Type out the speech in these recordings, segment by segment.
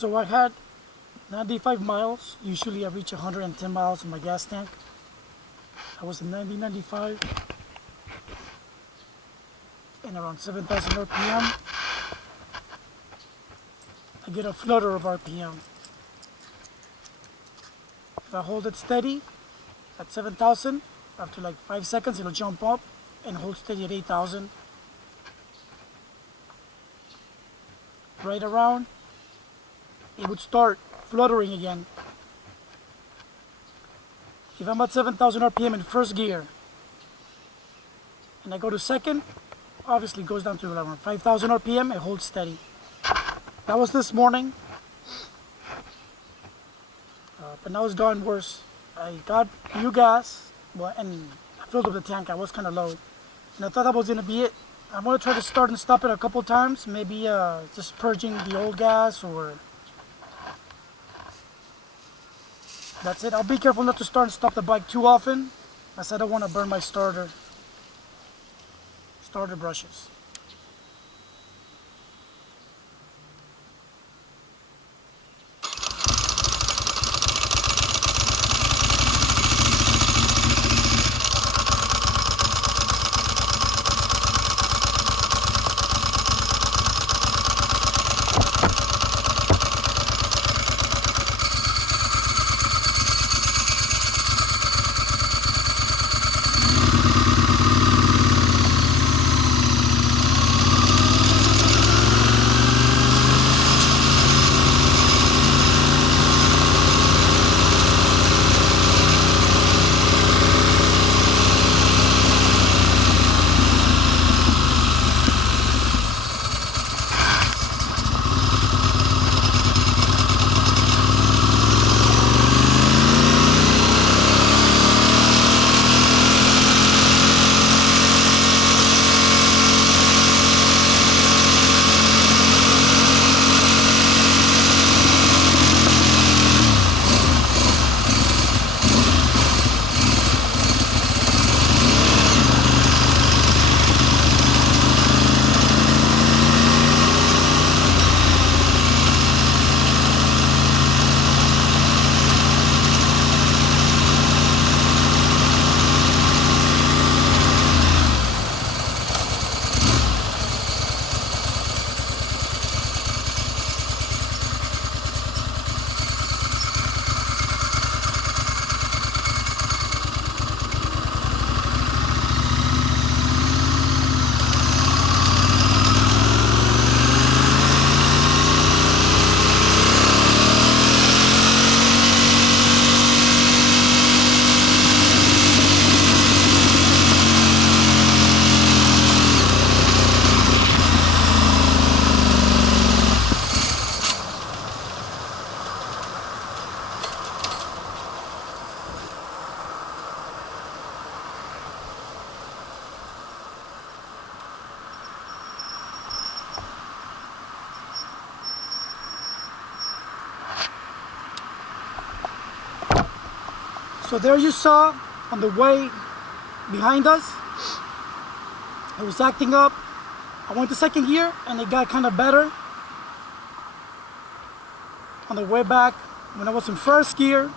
So I had 95 miles. Usually I reach 110 miles in my gas tank. I was in 90-95 and around 7,000 RPM. I get a flutter of RPM. If I hold it steady at 7,000, after like 5 seconds it'll jump up and hold steady at 8,000. Right around, it would start fluttering again. If I'm at 7,000 RPM in first gear and I go to second, obviously it goes down to around 5,000 RPM and holds steady. That was this morning, but now it's gotten worse. I got new gas, and I filled up the tank. I was kind of low, and I thought that was going to be it. I'm going to try to start and stop it a couple times, maybe just purging the old gas, or that's it. I'll be careful not to start and stop the bike too often, as I don't want to burn my starter brushes. So there you saw on the way behind us, it was acting up. I went to second gear and it got kind of better. On the way back, when I was in first gear,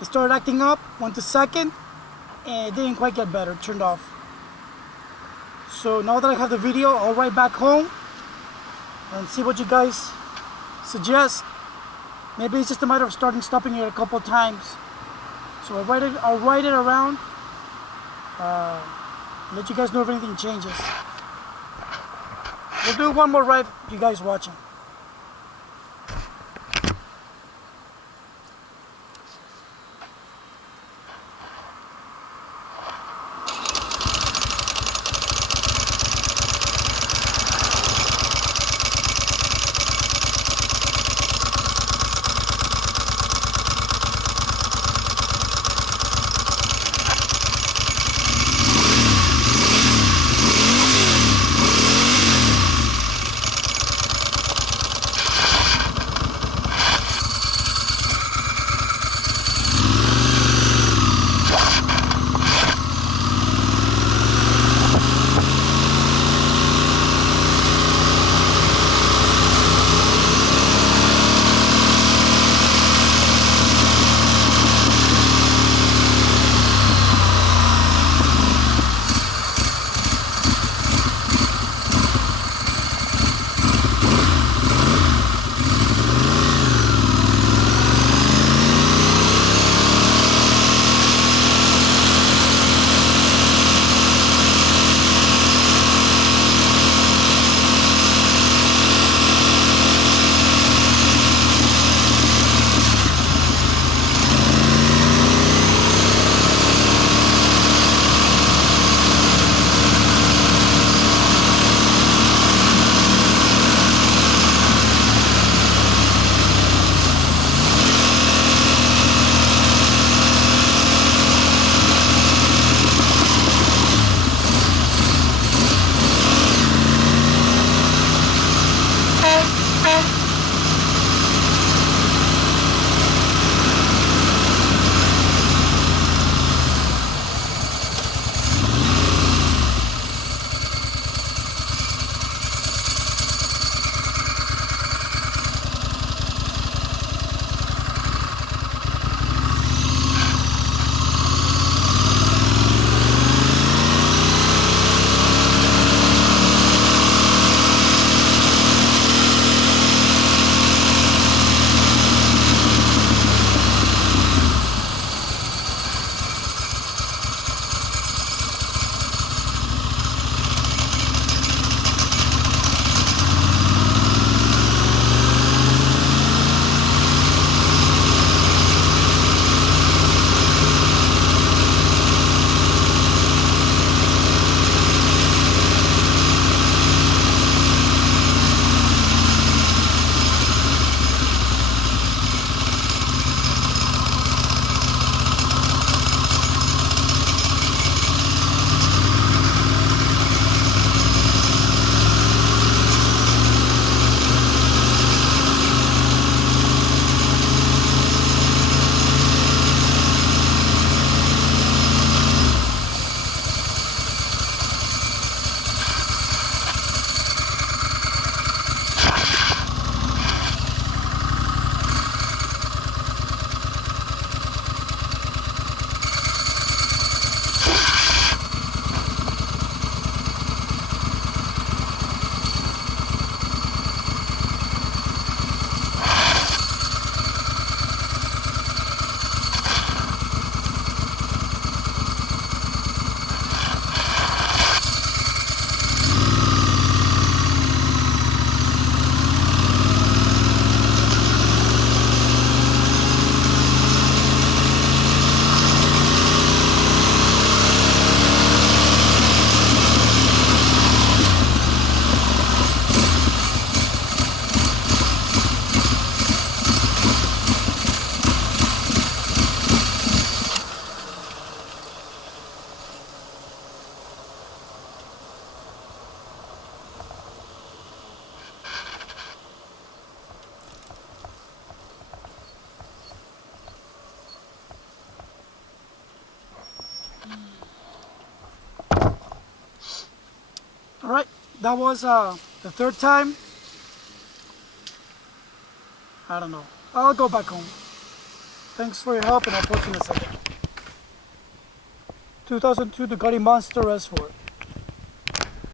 it started acting up, went to second, and it didn't quite get better, it turned off. So now that I have the video, I'll ride back home and see what you guys suggest. Maybe it's just a matter of starting, stopping it a couple times. So I'll ride it around, let you guys know if anything changes. We'll do one more ride for you guys watching. Alright, that was the third time. I don't know. I'll go back home. Thanks for your help, and I'll post you in a second. 2002 Ducati Monster S4.